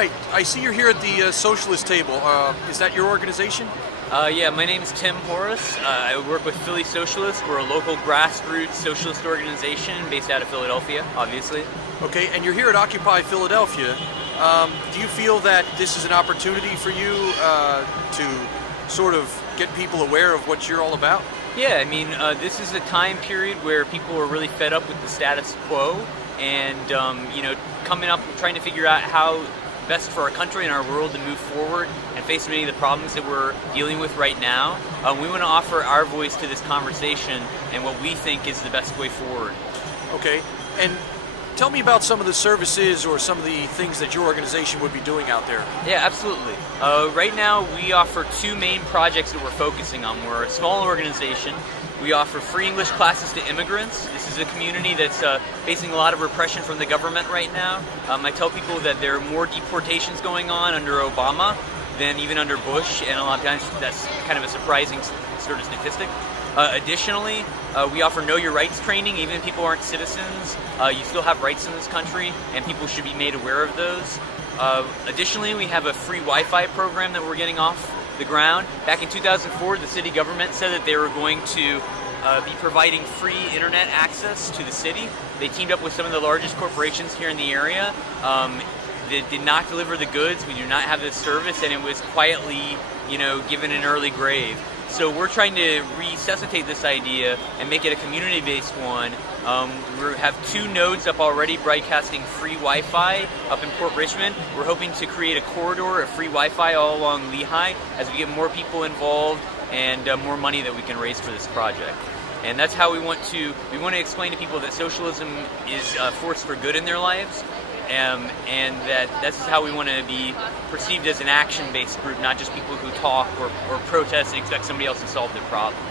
right, I see you're here at the Socialist table. Is that your organization? Yeah, my name's Tim Horace. I work with Phila Socialist. We're a local grassroots socialist organization based out of Philadelphia, obviously. Okay, and you're here at Occupy Philadelphia. Do you feel that this is an opportunity for you to sort of get people aware of what you're all about? Yeah, I mean, this is a time period where people are really fed up with the status quo and, you know, coming up, trying to figure out how best for our country and our world to move forward and face many of the problems that we're dealing with right now. We want to offer our voice to this conversation and what we think is the best way forward. Okay, and tell me about some of the services or some of the things that your organization would be doing out there. Yeah, absolutely. Right now we offer two main projects that we're focusing on. We're a small organization. We offer free English classes to immigrants. This is a community that's facing a lot of repression from the government right now. I tell people that there are more deportations going on under Obama than even under Bush, and a lot of times that's kind of a surprising sort of statistic. Additionally, we offer Know Your Rights training. Even if people aren't citizens, you still have rights in this country, and people should be made aware of those. Additionally, we have a free Wi-Fi program that we're getting off the ground. Back in 2004, the city government said that they were going to be providing free internet access to the city. They teamed up with some of the largest corporations here in the area. They did not deliver the goods. We do not have this service, and it was quietly, you know, given an early grave. So we're trying to resuscitate this idea and make it a community-based one. We have two nodes up already broadcasting free Wi-Fi up in Port Richmond. We're hoping to create a corridor of free Wi-Fi all along Lehigh as we get more people involved and more money that we can raise for this project. And that's how we want to explain to people that socialism is a force for good in their lives. And that this is how we want to be perceived as an action-based group, not just people who talk or protest and expect somebody else to solve their problems.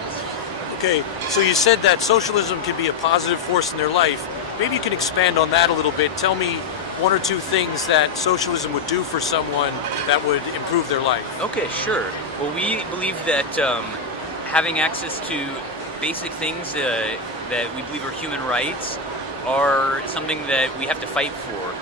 Okay, so you said that socialism can be a positive force in their life. Maybe you can expand on that a little bit. Tell me one or two things that socialism would do for someone that would improve their life. Okay, sure. Well, we believe that having access to basic things that we believe are human rights are something that we have to fight for.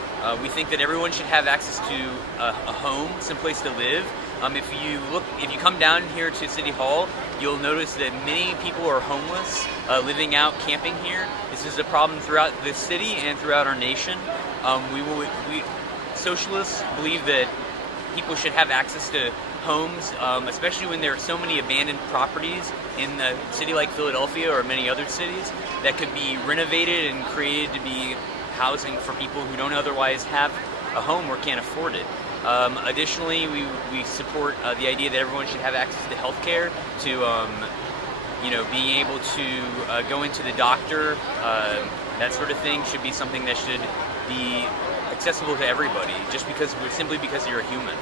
We think that everyone should have access to a home, some place to live. If you come down here to City Hall, you'll notice that many people are homeless, living out, camping here. This is a problem throughout the city and throughout our nation. We socialists believe that people should have access to homes, especially when there are so many abandoned properties in a city like Philadelphia or many other cities that could be renovated and created to be housing for people who don't otherwise have a home or can't afford it. Additionally, we support the idea that everyone should have access to health care, to you know, being able to go into the doctor, that sort of thing should be something that should be accessible to everybody, simply because you're a human.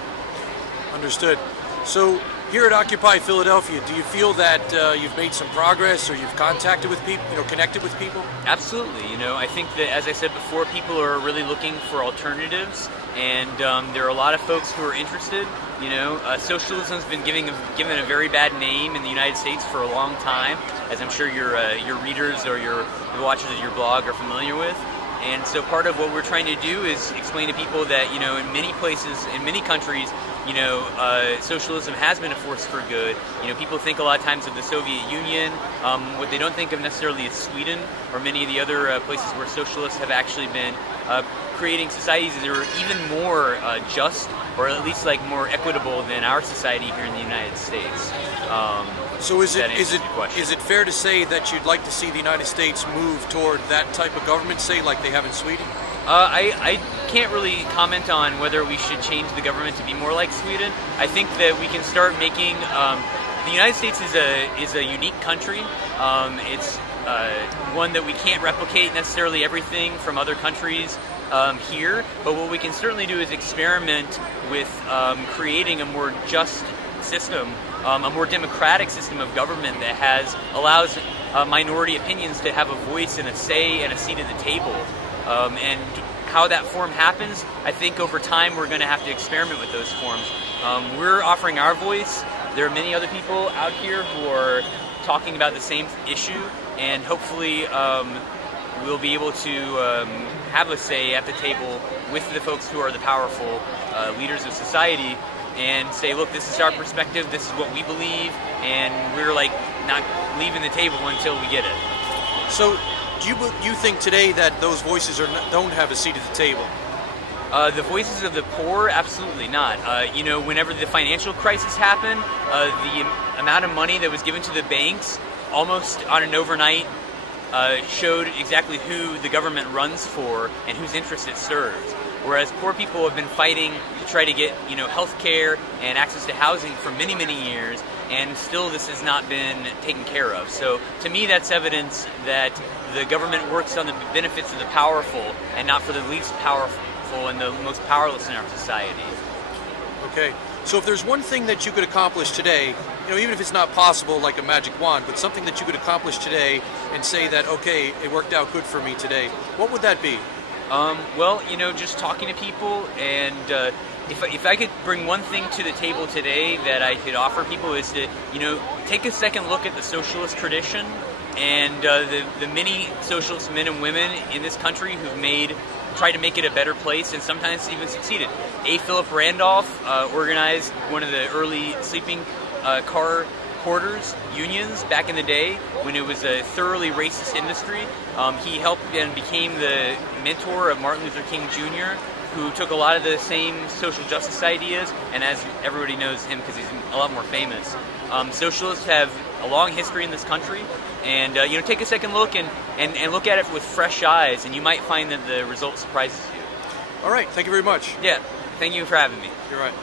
Understood. So here at Occupy Philadelphia, do you feel that you've made some progress, or you've contacted with people, you know, connected with people? Absolutely. You know, I think that, as I said before, people are really looking for alternatives, and there are a lot of folks who are interested. You know, socialism has been given a very bad name in the United States for a long time, as I'm sure your readers or the watchers of your blog are familiar with. And so part of what we're trying to do is explain to people that, you know, in many places, in many countries, you know, socialism has been a force for good. You know, people think a lot of times of the Soviet Union. What they don't think of necessarily is Sweden or many of the other places where socialists have actually been creating societies that are even more just, or at least like more equitable than our society here in the United States. So is it fair to say that you'd like to see the United States move toward that type of government, say like they have in Sweden? I can't really comment on whether we should change the government to be more like Sweden. I think that we can start making, the United States is a unique country. It's one that we can't replicate necessarily everything from other countries here, but what we can certainly do is experiment with creating a more just system, a more democratic system of government that allows minority opinions to have a voice and a say and a seat at the table. And how that form happens, I think over time we're going to have to experiment with those forms. We're offering our voice. There are many other people out here who are talking about the same issue, and hopefully we'll be able to have a say at the table with the folks who are the powerful leaders of society and say, look, this is our perspective, this is what we believe, and we're like not leaving the table until we get it. So do you think today that those voices don't have a seat at the table? The voices of the poor, absolutely not. Whenever the financial crisis happened, the amount of money that was given to the banks almost on an overnight showed exactly who the government runs for and whose interests it serves. Whereas poor people have been fighting to try to get, health care and access to housing for many, many years, and still this has not been taken care of. So to me, that's evidence that the government works on the benefits of the powerful and not for the least powerful and the most powerless in our society. Okay, so if there's one thing that you could accomplish today, even if it's not possible like a magic wand, but something that you could accomplish today and say that, okay, it worked out good for me today, what would that be? Well, just talking to people, and if I could bring one thing to the table today that I could offer people is to, take a second look at the socialist tradition and the many socialist men and women in this country who've tried to make it a better place and sometimes even succeeded. A. Philip Randolph organized one of the early sleeping car porters unions back in the day when it was a thoroughly racist industry. He helped and became the mentor of Martin Luther King Jr., who took a lot of the same social justice ideas, and as everybody knows him because he's a lot more famous. Socialists have a long history in this country, and take a second look and look at it with fresh eyes, and you might find that the result surprises you. All right, thank you very much. Yeah, thank you for having me. You're right.